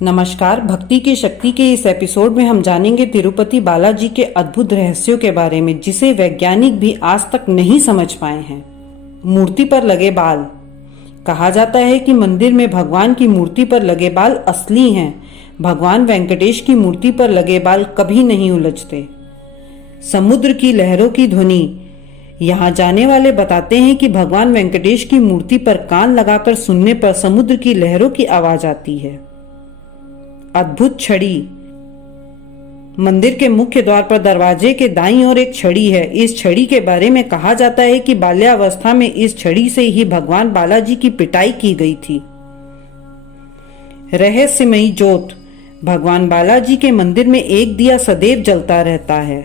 नमस्कार। भक्ति की शक्ति के इस एपिसोड में हम जानेंगे तिरुपति बालाजी के अद्भुत रहस्यों के बारे में, जिसे वैज्ञानिक भी आज तक नहीं समझ पाए हैं। मूर्ति पर लगे बाल। कहा जाता है कि मंदिर में भगवान की मूर्ति पर लगे बाल असली हैं। भगवान वेंकटेश की मूर्ति पर लगे बाल कभी नहीं उलझते। समुद्र की लहरों की ध्वनि। यहाँ जाने वाले बताते हैं कि भगवान वेंकटेश की मूर्ति पर कान लगाकर सुनने पर समुद्र की लहरों की आवाज आती है। अद्भुत छड़ी। मंदिर के मुख्य द्वार पर दरवाजे के दाईं ओर एक छड़ी है। इस छड़ी के बारे में कहा जाता है कि बाल्यावस्था में इस छड़ी से ही भगवान बालाजी की पिटाई की गई थी। रहस्यमयी ज्योत। भगवान बालाजी के मंदिर में एक दिया सदैव जलता रहता है।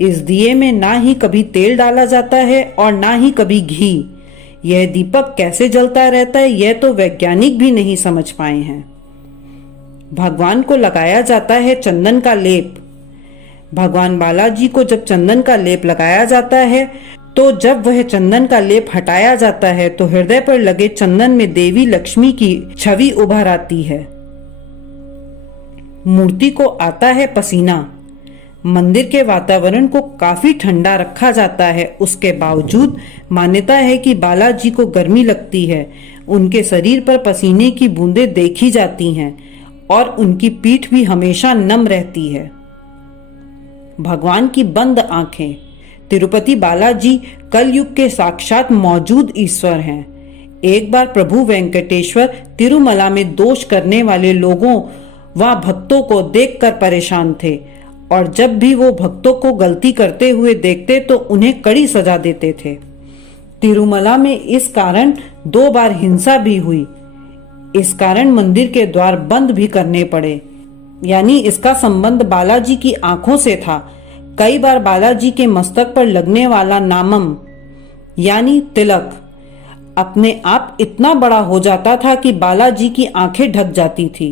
इस दिए में ना ही कभी तेल डाला जाता है और ना ही कभी घी। यह दीपक कैसे जलता रहता है, यह तो वैज्ञानिक भी नहीं समझ पाए हैं। भगवान को लगाया जाता है चंदन का लेप। भगवान बालाजी को जब चंदन का लेप लगाया जाता है तो जब वह चंदन का लेप हटाया जाता है तो हृदय पर लगे चंदन में देवी लक्ष्मी की छवि उभर आती है। मूर्ति को आता है पसीना। मंदिर के वातावरण को काफी ठंडा रखा जाता है। उसके बावजूद मान्यता है कि बालाजी को गर्मी लगती है। उनके शरीर पर पसीने की बूंदें देखी जाती हैं और उनकी पीठ भी हमेशा नम रहती है। भगवान की बंद आंखें। तिरुपति बालाजी कलयुग के साक्षात मौजूद ईश्वर हैं। एक बार प्रभु वेंकटेश्वर तिरुमला में दोष करने वाले लोगों व भक्तों को देखकर परेशान थे और जब भी वो भक्तों को गलती करते हुए देखते तो उन्हें कड़ी सजा देते थे। तिरुमला में इस कारण 2 बार हिंसा भी हुई। इस कारण मंदिर के द्वार बंद भी करने पड़े। यानी इसका संबंध बालाजी की आंखों से था। कई बार बालाजी के मस्तक पर लगने वाला नामम यानी तिलक अपने आप इतना बड़ा हो जाता था कि बालाजी की आंखें ढक जाती थी।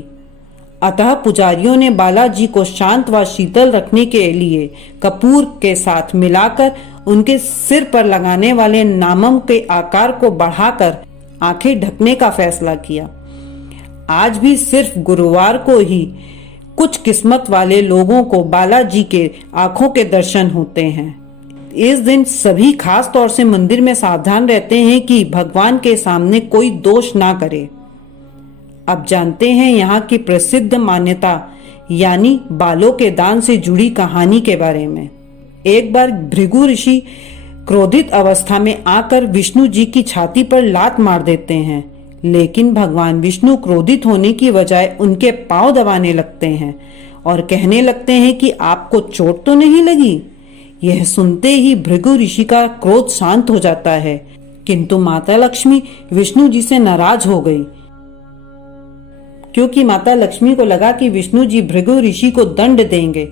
अतः पुजारियों ने बालाजी को शांत व शीतल रखने के लिए कपूर के साथ मिलाकर उनके सिर पर लगाने वाले नामम के आकार को बढ़ाकर आंखें ढकने का फैसला किया। आज भी सिर्फ गुरुवार को ही कुछ किस्मत वाले लोगों को बालाजी के आंखों के दर्शन होते हैं। इस दिन सभी खास तौर से मंदिर में सावधान रहते हैं कि भगवान के सामने कोई दोष ना करे। अब जानते हैं यहाँ की प्रसिद्ध मान्यता यानी बालों के दान से जुड़ी कहानी के बारे में। एक बार भृगु ऋषि क्रोधित अवस्था में आकर विष्णु जी की छाती पर लात मार देते हैं, लेकिन भगवान विष्णु क्रोधित होने की बजाय उनके पांव दबाने लगते हैं और कहने लगते हैं कि आपको चोट तो नहीं लगी। यह सुनते ही भृगु ऋषि का क्रोध शांत हो जाता है, किंतु माता लक्ष्मी विष्णु जी से नाराज हो गई, क्योंकि माता लक्ष्मी को लगा कि विष्णु जी भृगु ऋषि को दंड देंगे,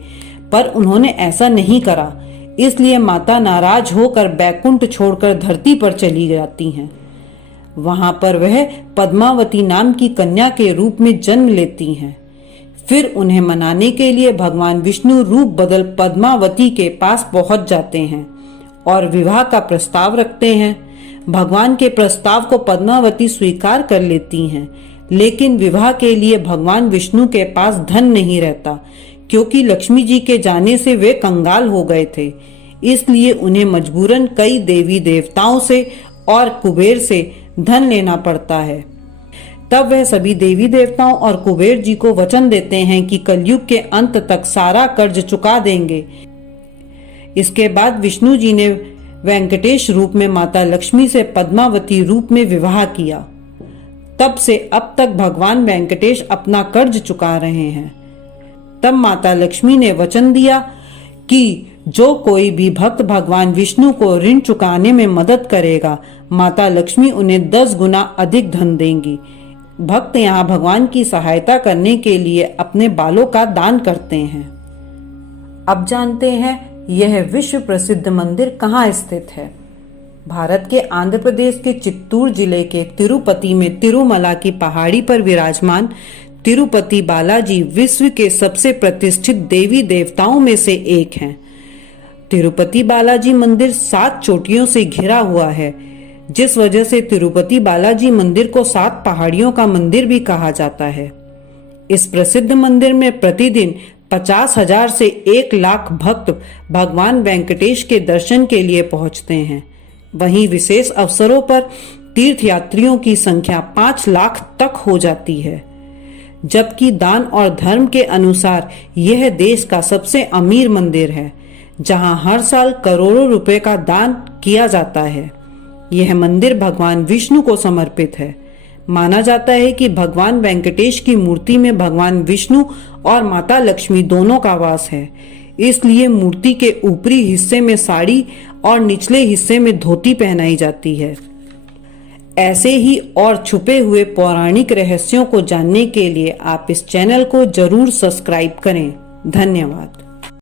पर उन्होंने ऐसा नहीं करा। इसलिए माता नाराज होकर बैकुंठ छोड़कर धरती पर चली जाती हैं। वहां पर वह पद्मावती नाम की कन्या के रूप में जन्म लेती हैं। फिर उन्हें मनाने के लिए भगवान विष्णु रूप बदल पद्मावती के पास पहुंच जाते हैं और विवाह का प्रस्ताव रखते हैं। भगवान के प्रस्ताव को पद्मावती स्वीकार कर लेती हैं, लेकिन विवाह के लिए भगवान विष्णु के पास धन नहीं रहता, क्योंकि लक्ष्मी जी के जाने से वे कंगाल हो गए थे। इसलिए उन्हें मजबूरन कई देवी देवताओं से और कुबेर से धन लेना पड़ता है। तब वह सभी देवी देवताओं और कुबेर जी को वचन देते हैं कि कलयुग के अंत तक सारा कर्ज चुका देंगे। इसके बाद विष्णु जी ने वेंकटेश रूप में माता लक्ष्मी से पद्मावती रूप में विवाह किया। तब से अब तक भगवान वेंकटेश अपना कर्ज चुका रहे हैं। तब माता लक्ष्मी ने वचन दिया कि जो कोई भी भक्त भगवान विष्णु को ऋण चुकाने में मदद करेगा, माता लक्ष्मी उन्हें 10 गुना अधिक धन देंगी। भक्त यहाँ भगवान की सहायता करने के लिए अपने बालों का दान करते हैं। अब जानते हैं यह विश्व प्रसिद्ध मंदिर कहाँ स्थित है। भारत के आंध्र प्रदेश के चित्तूर जिले के तिरुपति में तिरुमला की पहाड़ी पर विराजमान तिरुपति बालाजी विश्व के सबसे प्रतिष्ठित देवी देवताओं में से एक हैं। तिरुपति बालाजी मंदिर 7 चोटियों से घिरा हुआ है, जिस वजह से तिरुपति बालाजी मंदिर को 7 पहाड़ियों का मंदिर भी कहा जाता है। इस प्रसिद्ध मंदिर में प्रतिदिन 50,000 से 1 लाख भक्त भगवान वेंकटेश के दर्शन के लिए पहुंचते हैं। वहीं विशेष अवसरों पर तीर्थयात्रियों की संख्या 5 लाख तक हो जाती है, जबकि दान और धर्म के अनुसार यह देश का सबसे अमीर मंदिर है, जहां हर साल करोड़ों रुपए का दान किया जाता है। यह मंदिर भगवान विष्णु को समर्पित है। माना जाता है कि भगवान वेंकटेश की मूर्ति में भगवान विष्णु और माता लक्ष्मी दोनों का वास है, इसलिए मूर्ति के ऊपरी हिस्से में साड़ी और निचले हिस्से में धोती पहनाई जाती है। ऐसे ही और छुपे हुए पौराणिक रहस्यों को जानने के लिए आप इस चैनल को जरूर सब्सक्राइब करें। धन्यवाद।